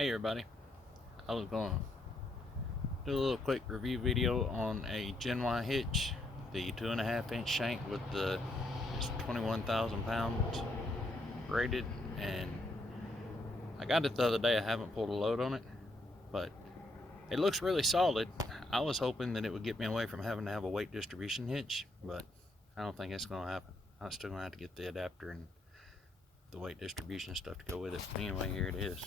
Hey everybody, I was going to do a little quick review video on a Gen Y hitch, the 2.5-inch shank with it's 21,000 pounds rated, and I got it the other day. I haven't pulled a load on it, but it looks really solid. I was hoping that it would get me away from having to have a weight distribution hitch, but I don't think it's going to happen. I'm still going to have to get the adapter and the weight distribution stuff to go with it. But anyway, here it is.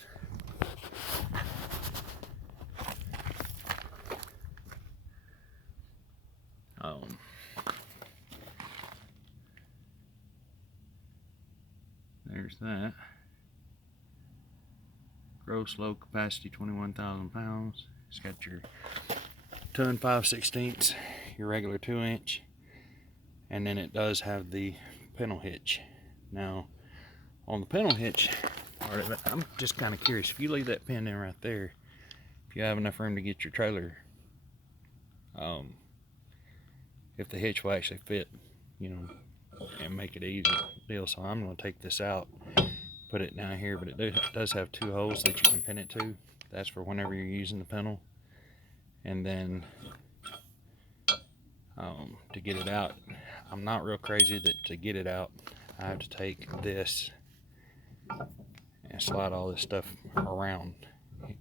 There's that. Gross load capacity 21,000 pounds. It's got your 2 5/16, your regular 2-inch, and then it does have the pintle hitch. Now, on the pintle hitch part of it, I'm just kind of curious. If you leave that pin in right there, if you have enough room to get your trailer, if the hitch will actually fit, you know, and make it easy deal. So I'm going to take this out, put it down here, but it does have 2 holes that you can pin it to. That's for whenever you're using the pintle. And then to get it out, I'm not real crazy that to get it out I have to take this and slide all this stuff around.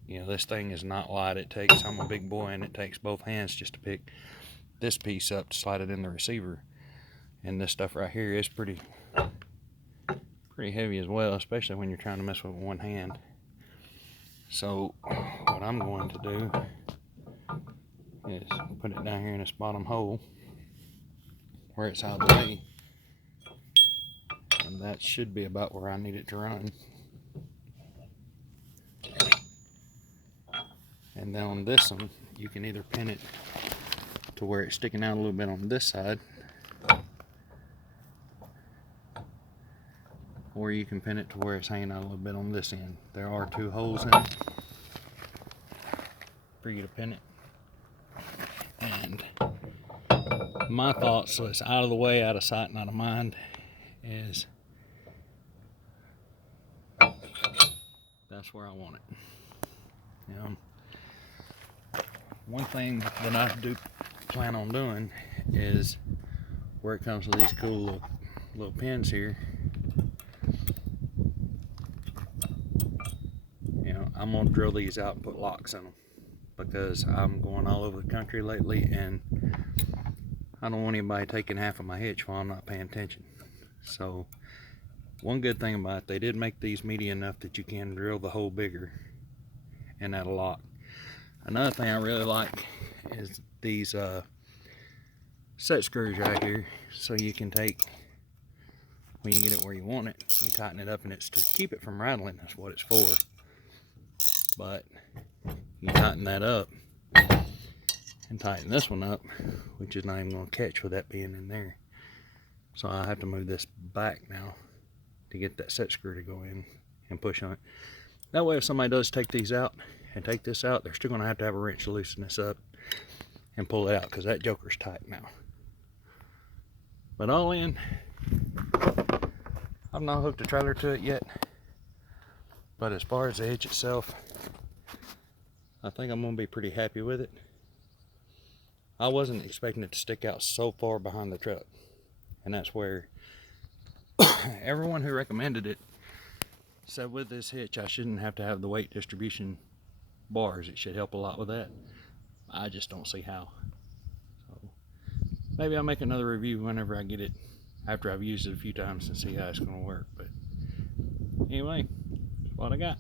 You know, this thing is not light. I'm a big boy, and it takes both hands just to pick this piece up to slide it in the receiver. And this stuff right here is pretty heavy as well, especially when you're trying to mess with one hand. So what I'm going to do is put it down here in this bottom hole where it's out of the way, and that should be about where I need it to run. And then on this one, you can either pin it to where it's sticking out a little bit on this side, or you can pin it to where it's hanging out a little bit on this end. There are 2 holes in it for you to pin it. And my thoughts, so it's out of the way, out of sight, and out of mind, is that's where I want it. You know, one thing that I do plan on doing is where it comes to these cool little pins here. You know, I'm gonna drill these out and put locks in them, because I'm going all over the country lately, and I don't want anybody taking half of my hitch while I'm not paying attention. So one good thing about it, they did make these meaty enough that you can drill the hole bigger and add a lock. Another thing I really like is these set screws right here. So you can take, when you get it where you want it, you tighten it up, and it's to keep it from rattling. That's what it's for. But you tighten that up and tighten this one up, which is not even going to catch with that being in there. So I have to move this back now to get that set screw to go in and push on it. That way, if somebody does take these out and take this out, they're still going to have a wrench to loosen this up and pull it out, because that joker's tight now. But all in, I've not hooked a trailer to it yet, but as far as the hitch itself, I think I'm going to be pretty happy with it. I wasn't expecting it to stick out so far behind the truck, and that's where everyone who recommended it said with this hitch I shouldn't have to have the weight distribution bars. It should help a lot with that. I just don't see how. So maybe I'll make another review whenever I get it, after I've used it a few times, and see how it's going to work. But anyway, that's what I got.